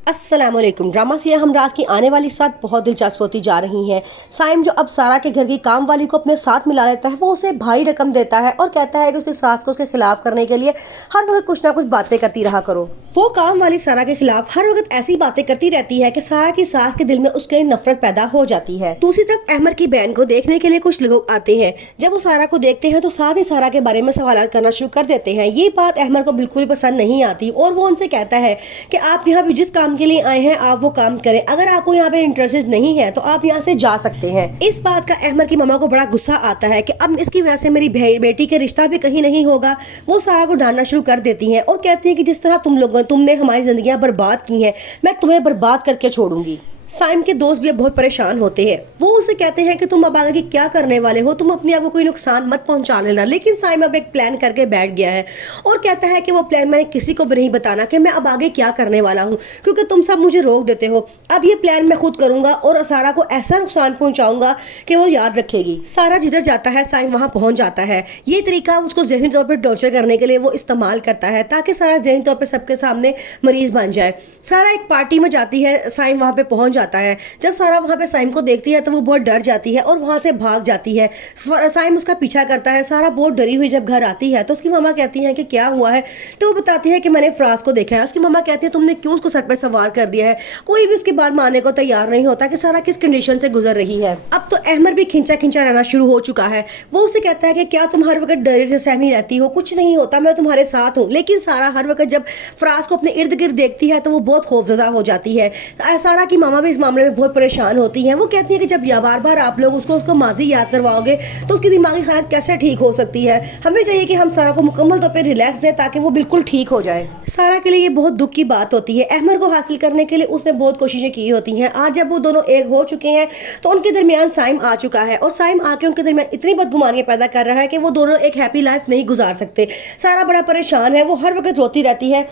अस्सलाम वालेकुम। Drama serial Humraaz की आने वाली साथ बहुत दिलचस्प होती जा रही है। साइम जो अब सारा के घर की काम वाली को अपने साथ मिला लेता है, वो उसे भारी रकम देता है और कहता है कि उसकी सास को उसके खिलाफ करने के लिए हर वक्त कुछ ना कुछ बातें करती रहा करो। वो काम वाली सारा के खिलाफ हर वक्त ऐसी बातें करती रहती है कि सारा की सास के दिल में उसके लिए नफरत पैदा हो जाती है। दूसरी तरफ अहमद की बहन को देखने के लिए कुछ लोग आते हैं। जब वो सारा को देखते हैं तो साथ ही सारा के बारे में सवाल करना शुरू कर देते हैं। ये बात अहमद को बिल्कुल पसंद नहीं आती और वो उनसे कहता है कि आप यहाँ पे जिस काम के लिए आए हैं आप वो काम करें, अगर आपको यहाँ पे इंटरेस्ट नहीं है तो आप यहाँ से जा सकते हैं। इस बात का अहमद की मामा को बड़ा गुस्सा आता है कि अब इसकी वजह से मेरी बेटी के रिश्ता भी कहीं नहीं होगा। वो सारा को डांटना शुरू कर देती हैं और कहती है कि जिस तरह तुमने हमारी जिंदगियां बर्बाद की हैं, मैं तुम्हें बर्बाद करके छोड़ूंगी। साइम के दोस्त भी अब बहुत परेशान होते हैं। वो उसे कहते हैं कि तुम अब आगे क्या करने वाले हो, तुम अपने आप को कोई नुकसान मत पहुंचा लेना। लेकिन साइम अब एक प्लान करके बैठ गया है और कहता है कि वो प्लान मैंने किसी को भी नहीं बताना कि मैं अब आगे क्या करने वाला हूँ, क्योंकि तुम सब मुझे रोक देते हो। अब ये प्लान मैं खुद करूंगा और सारा को ऐसा नुकसान पहुंचाऊंगा कि वो याद रखेगी। सारा जिधर जाता है साइम वहां पहुंच जाता है। ये तरीका उसको ज़हनी तौर पर टॉर्चर करने के लिए वो इस्तेमाल करता है ताकि सारा ज़हनी तौर पर सबके सामने मरीज बन जाए। सारा एक पार्टी में जाती है, साइम वहां पे पहुंच जाता है। जब सारा वहां पे साइम को देखती है तो वो बहुत डर जाती है और वहां से भाग जाती है। साइम उसका पीछा करता है। सारा बहुत डरी हुई जब घर आती है तो उसकी मामा कहती है कि क्या हुआ है, तो वो बताती है कि मैंने फराज को देखा है। उसकी मामा कहती है तुमने क्यों उसको सर पे सवार कर दिया है। कोई भी उसकी बात मानने को तैयार नहीं होता कि सारा किस कंडीशन से गुजर रही है। अब तो अहमद भी खिंचा खिंचा रहना शुरू हो चुका है। वो उसे कहता है कि क्या तुम हर वक्त डरे सहमी रहती हो, कुछ नहीं होता, मैं तुम्हारे साथ हूँ। लेकिन सारा हर वक्त जब फराज को अपने इर्द गिर्द देखती है तो वो बहुत खौफजदा हो जाती है। सारा की मामा भी इस मामले में बहुत परेशान होती हैं। वो कहती है कि जब बार बार आप लोग उसको माजी याद करवाओगे तो उसकी दिमागी हालत कैसे ठीक हो सकती है। हमें चाहिए कि हम सारा को मुकम्मल तौर पे रिलैक्स दें ताकि वो बिल्कुल ठीक हो जाए। सारा के लिए ये बहुत दुख की बात होती है। अहमद को हासिल करने के लिए उसने बहुत कोशिशें की होती हैं। आज जब वो दोनों एक हो चुके हैं तो उनके दरमियान साइम आ चुका है और साइम आके उनके दरमियान इतनी बदगुमानियां पैदा कर रहा है कि वो दोनों एक हैप्पी लाइफ नहीं गुजार सकते। सारा बड़ा परेशान है, वो हर वक्त रोती रहती है